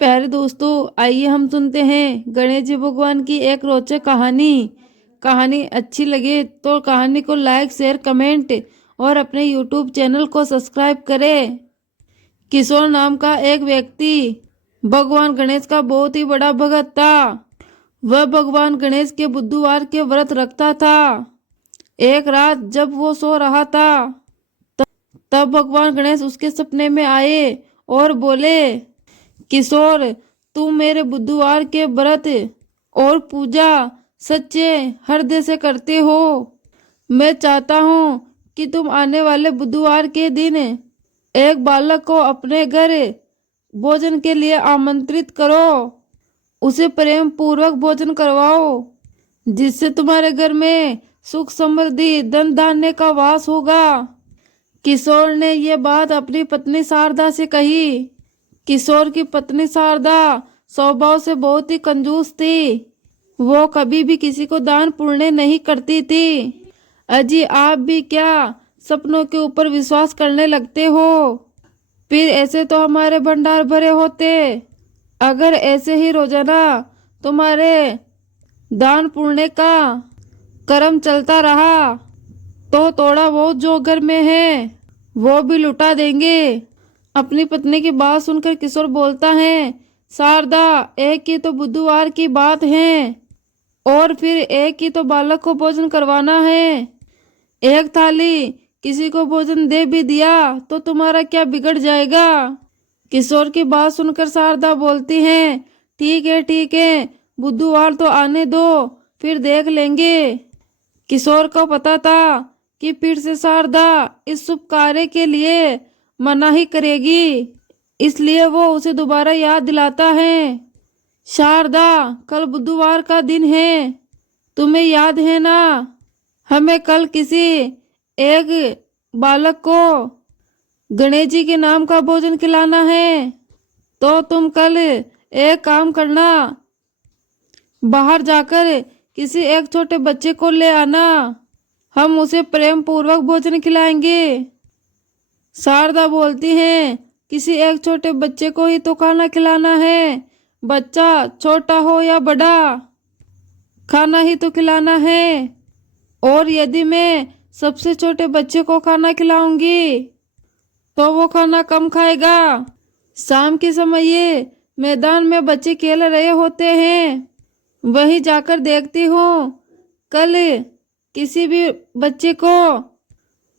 प्यारे दोस्तों, आइए हम सुनते हैं गणेश जी भगवान की एक रोचक कहानी। कहानी अच्छी लगे तो कहानी को लाइक, शेयर, कमेंट और अपने यूट्यूब चैनल को सब्सक्राइब करें। किशोर नाम का एक व्यक्ति भगवान गणेश का बहुत ही बड़ा भक्त था। वह भगवान गणेश के बुधवार के व्रत रखता था। एक रात जब वो सो रहा था तब भगवान गणेश उसके सपने में आए और बोले, किशोर, तुम मेरे बुधवार के व्रत और पूजा सच्चे हृदय से करते हो। मैं चाहता हूँ कि तुम आने वाले बुधवार के दिन एक बालक को अपने घर भोजन के लिए आमंत्रित करो। उसे प्रेम पूर्वक भोजन करवाओ, जिससे तुम्हारे घर में सुख, समृद्धि, धन धान्य का वास होगा। किशोर ने यह बात अपनी पत्नी शारदा से कही। किशोर की पत्नी शारदा स्वभाव से बहुत ही कंजूस थी। वो कभी भी किसी को दान पुण्य नहीं करती थी। अजी, आप भी क्या सपनों के ऊपर विश्वास करने लगते हो? फिर ऐसे तो हमारे भंडार भरे होते। अगर ऐसे ही रोजाना तुम्हारे दान पुण्य का कर्म चलता रहा तो थोड़ा बहुत जो घर में है वो भी लुटा देंगे। अपनी पत्नी की बात सुनकर किशोर बोलता है, शारदा, एक ही तो बुधवार की बात है और फिर एक ही तो बालक को भोजन करवाना है। एक थाली किसी को भोजन दे भी दिया तो तुम्हारा क्या बिगड़ जाएगा? किशोर की बात सुनकर शारदा बोलती है, ठीक है, बुधवार तो आने दो, फिर देख लेंगे। किशोर को पता था कि फिर से शारदा इस शुभ कार्य के लिए मना ही करेगी, इसलिए वो उसे दोबारा याद दिलाता है, शारदा, कल बुधवार का दिन है, तुम्हें याद है ना? हमें कल किसी एक बालक को गणेश जी के नाम का भोजन खिलाना है। तो तुम कल एक काम करना, बाहर जाकर किसी एक छोटे बच्चे को ले आना, हम उसे प्रेम पूर्वक भोजन खिलाएंगे। शारदा बोलती है, किसी एक छोटे बच्चे को ही तो खाना खिलाना है, बच्चा छोटा हो या बड़ा, खाना ही तो खिलाना है। और यदि मैं सबसे छोटे बच्चे को खाना खिलाऊंगी तो वो खाना कम खाएगा। शाम के समय ये मैदान में बच्चे खेल रहे होते हैं, वहीं जाकर देखती हूँ। कल किसी भी बच्चे को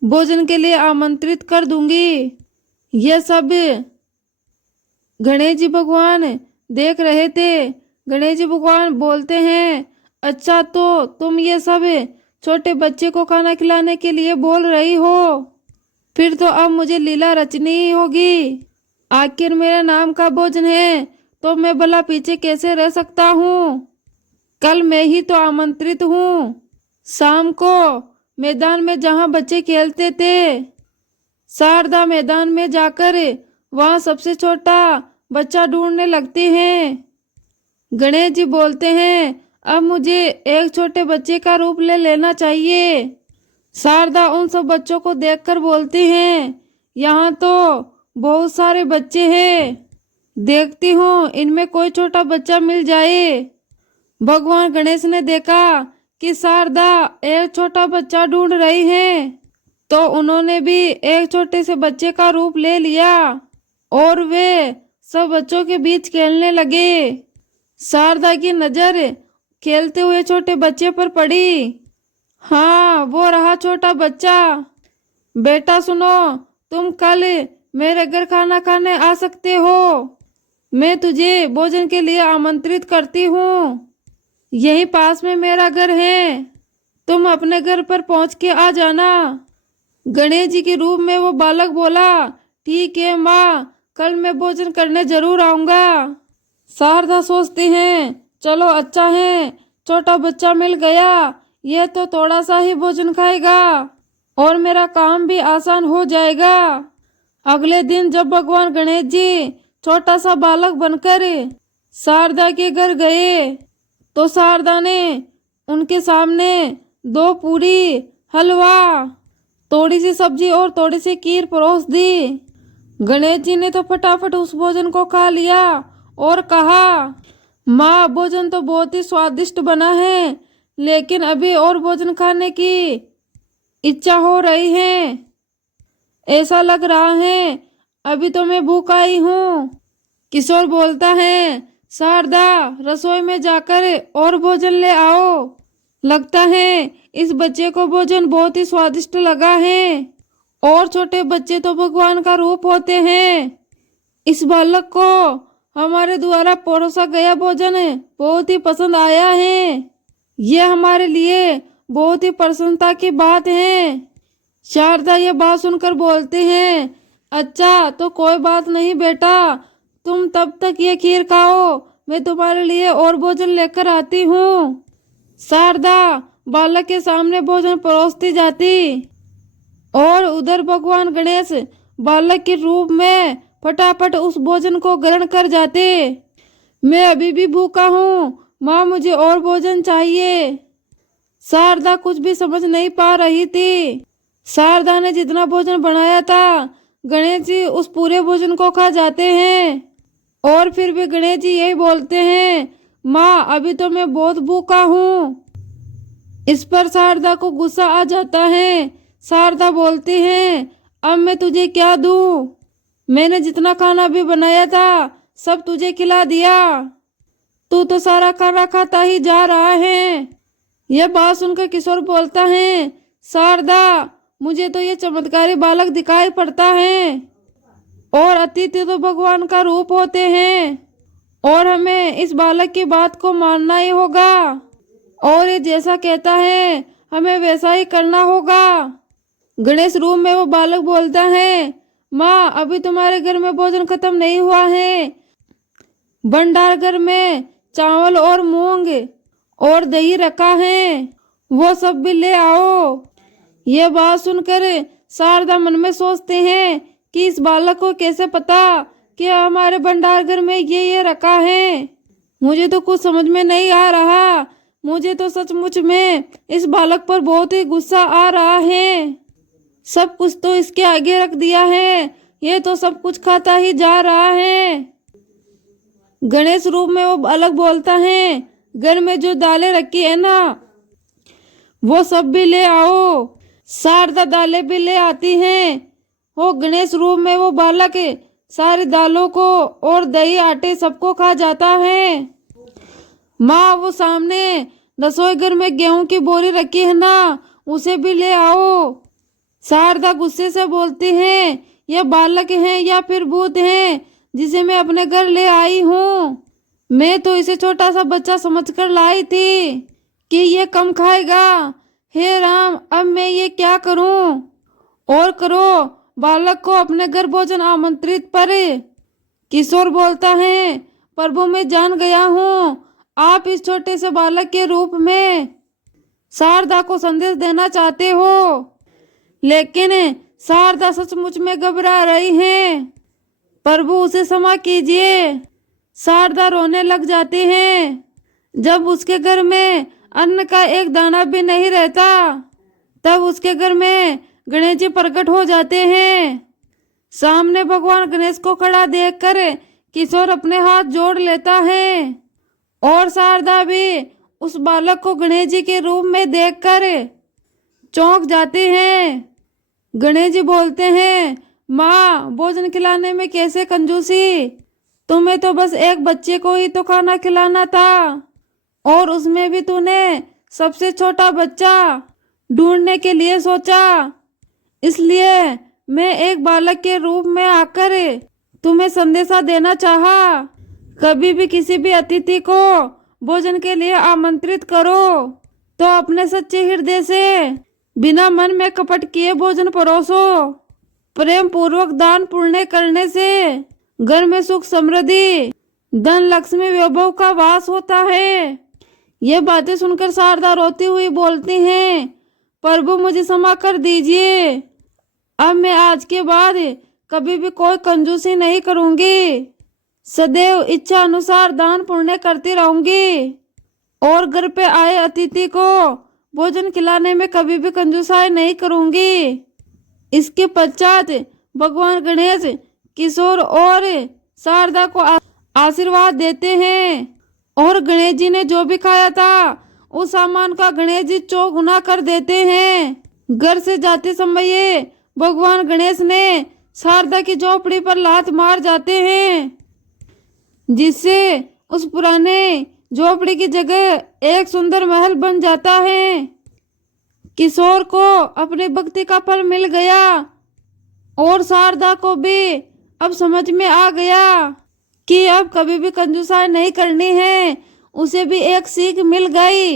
भोजन के लिए आमंत्रित कर दूंगी। यह सब गणेश जी भगवान देख रहे थे। गणेश जी भगवान बोलते हैं, अच्छा, तो तुम ये सब छोटे बच्चे को खाना खिलाने के लिए बोल रही हो, फिर तो अब मुझे लीला रचनी ही होगी। आखिर मेरे नाम का भोजन है तो मैं भला पीछे कैसे रह सकता हूँ? कल मैं ही तो आमंत्रित हूँ। शाम को मैदान में जहाँ बच्चे खेलते थे, शारदा मैदान में जाकर वहाँ सबसे छोटा बच्चा ढूंढने लगती हैं। गणेश जी बोलते हैं, अब मुझे एक छोटे बच्चे का रूप ले लेना चाहिए। शारदा उन सब बच्चों को देखकर बोलती हैं, यहाँ तो बहुत सारे बच्चे हैं, देखती हूँ इनमें कोई छोटा बच्चा मिल जाए। भगवान गणेश ने देखा कि शारदा एक छोटा बच्चा ढूंढ रही है, तो उन्होंने भी एक छोटे से बच्चे का रूप ले लिया और वे सब बच्चों के बीच खेलने लगे। शारदा की नजर खेलते हुए छोटे बच्चे पर पड़ी। हाँ, वो रहा छोटा बच्चा। बेटा सुनो, तुम कल मेरे घर खाना खाने आ सकते हो। मैं तुझे भोजन के लिए आमंत्रित करती हूँ। यही पास में मेरा घर है, तुम अपने घर पर पहुँच के आ जाना। गणेश जी के रूप में वो बालक बोला, ठीक है माँ, कल मैं भोजन करने जरूर आऊँगा। शारदा सोचती हैं, चलो अच्छा है, छोटा बच्चा मिल गया, यह तो थोड़ा सा ही भोजन खाएगा और मेरा काम भी आसान हो जाएगा। अगले दिन जब भगवान गणेश जी छोटा सा बालक बनकर शारदा के घर गए तो शारदा ने उनके सामने 2 पूरी, हलवा, थोड़ी सी सब्जी और थोड़ी सी खीर परोस दी। गणेश जी ने तो फटाफट उस भोजन को खा लिया और कहा, माँ भोजन तो बहुत ही स्वादिष्ट बना है, लेकिन अभी और भोजन खाने की इच्छा हो रही है। ऐसा लग रहा है अभी तो मैं भूखा ही हूँ। किशोर बोलता है, शारदा रसोई में जाकर और भोजन ले आओ। लगता है इस बच्चे को भोजन बहुत ही स्वादिष्ट लगा है, और छोटे बच्चे तो भगवान का रूप होते हैं। इस बालक को हमारे द्वारा परोसा गया भोजन बहुत ही पसंद आया है। यह हमारे लिए बहुत ही प्रसन्नता की बात है। शारदा ये बात सुनकर बोलते हैं, अच्छा तो कोई बात नहीं बेटा, तुम तब तक ये खीर खाओ, मैं तुम्हारे लिए और भोजन लेकर आती हूँ। शारदा बालक के सामने भोजन परोसती जाती, और उधर भगवान गणेश बालक के रूप में फटाफट उस भोजन को ग्रहण कर जाते। मैं अभी भी भूखा हूँ माँ, मुझे और भोजन चाहिए। शारदा कुछ भी समझ नहीं पा रही थी। शारदा ने जितना भोजन बनाया था, गणेश जी उस पूरे भोजन को खा जाते हैं, और फिर भी गणेश जी यही बोलते हैं, माँ अभी तो मैं बहुत भूखा हूँ। इस पर शारदा को गुस्सा आ जाता है। शारदा बोलती है, अब मैं तुझे क्या दूँ? मैंने जितना खाना भी बनाया था सब तुझे खिला दिया, तू तो सारा खाना खाता ही जा रहा है। यह बात सुनकर किशोर बोलता है, शारदा मुझे तो ये चमत्कारी बालक दिखाई पड़ता है, और अतिथि तो भगवान का रूप होते हैं, और हमें इस बालक की बात को मानना ही होगा, और ये जैसा कहता है हमें वैसा ही करना होगा। गणेश रूप में वो बालक बोलता है, माँ अभी तुम्हारे घर में भोजन खत्म नहीं हुआ है, भंडार घर में चावल और मूंग और दही रखा है, वो सब भी ले आओ। ये बात सुनकर शारदा मन में सोचते हैं कि इस बालक को कैसे पता कि हमारे भंडार घर में ये रखा है। मुझे तो कुछ समझ में नहीं आ रहा। मुझे तो सचमुच में इस बालक पर बहुत ही गुस्सा आ रहा है। सब कुछ तो इसके आगे रख दिया है, ये तो सब कुछ खाता ही जा रहा है। गणेश रूप में वो बालक बोलता है, घर में जो दालें रखी है ना वो सब भी ले आओ। शारदा दालें भी ले आती हैं। वो गणेश रूप में वो बालक सारी दालों को और दही आटे सबको खा जाता है। माँ वो सामने रसोई घर में गेहूं की बोरी रखी है ना, उसे भी ले आओ। शारदा गुस्से से बोलती है, यह बालक है या फिर भूत है जिसे मैं अपने घर ले आई हूँ? मैं तो इसे छोटा सा बच्चा समझकर लाई थी कि ये कम खाएगा। हे राम, अब मैं ये क्या करूं? और करो, बालक को अपने घर भोजन आमंत्रित करे। किशोर बोलता है, प्रभु मैं जान गया हूँ आप इस छोटे से बालक के रूप में शारदा को संदेश देना चाहते हो, लेकिन शारदा सचमुच में घबरा रही है। प्रभु उसे क्षमा कीजिए। शारदा रोने लग जाती है। जब उसके घर में अन्न का एक दाना भी नहीं रहता, तब उसके घर में गणेश जी प्रकट हो जाते हैं। सामने भगवान गणेश को खड़ा देखकर किशोर अपने हाथ जोड़ लेता है, और शारदा भी उस बालक को गणेश जी के रूप में देखकर चौंक जाते हैं। गणेश जी बोलते हैं, माँ भोजन खिलाने में कैसे कंजूसी? तुम्हें तो बस एक बच्चे को ही तो खाना खिलाना था, और उसमें भी तूने सबसे छोटा बच्चा ढूंढने के लिए सोचा। इसलिए मैं एक बालक के रूप में आकर तुम्हें संदेशा देना चाहा। कभी भी किसी भी अतिथि को भोजन के लिए आमंत्रित करो तो अपने सच्चे हृदय से बिना मन में कपट किए भोजन परोसो। प्रेम पूर्वक दान पुण्य करने से घर में सुख समृद्धि धन लक्ष्मी वैभव का वास होता है। ये बातें सुनकर शारदा रोती हुई बोलती हैं, प्रभु मुझे क्षमा कर दीजिए। अब मैं आज के बाद कभी भी कोई कंजूसी नहीं करूंगी। सदैव इच्छा अनुसार दान पुण्य करती रहूंगी, और घर पे आए अतिथि को भोजन खिलाने में कभी भी कंजूसाई नहीं करूंगी। इसके पश्चात भगवान गणेश किशोर और शारदा को आशीर्वाद देते हैं और गणेश जी ने जो भी खाया था उस सामान का गणेश जी चौगुना कर देते हैं। घर से जाते समय भगवान गणेश ने शारदा की झोपड़ी पर लात मार जाते हैं, जिससे उस पुराने झोपड़ी की जगह एक सुंदर महल बन जाता है। किशोर को अपनी भक्ति का फल मिल गया और शारदा को भी अब समझ में आ गया कि अब कभी भी कंजूसाई नहीं करनी है। उसे भी एक सीख मिल गई।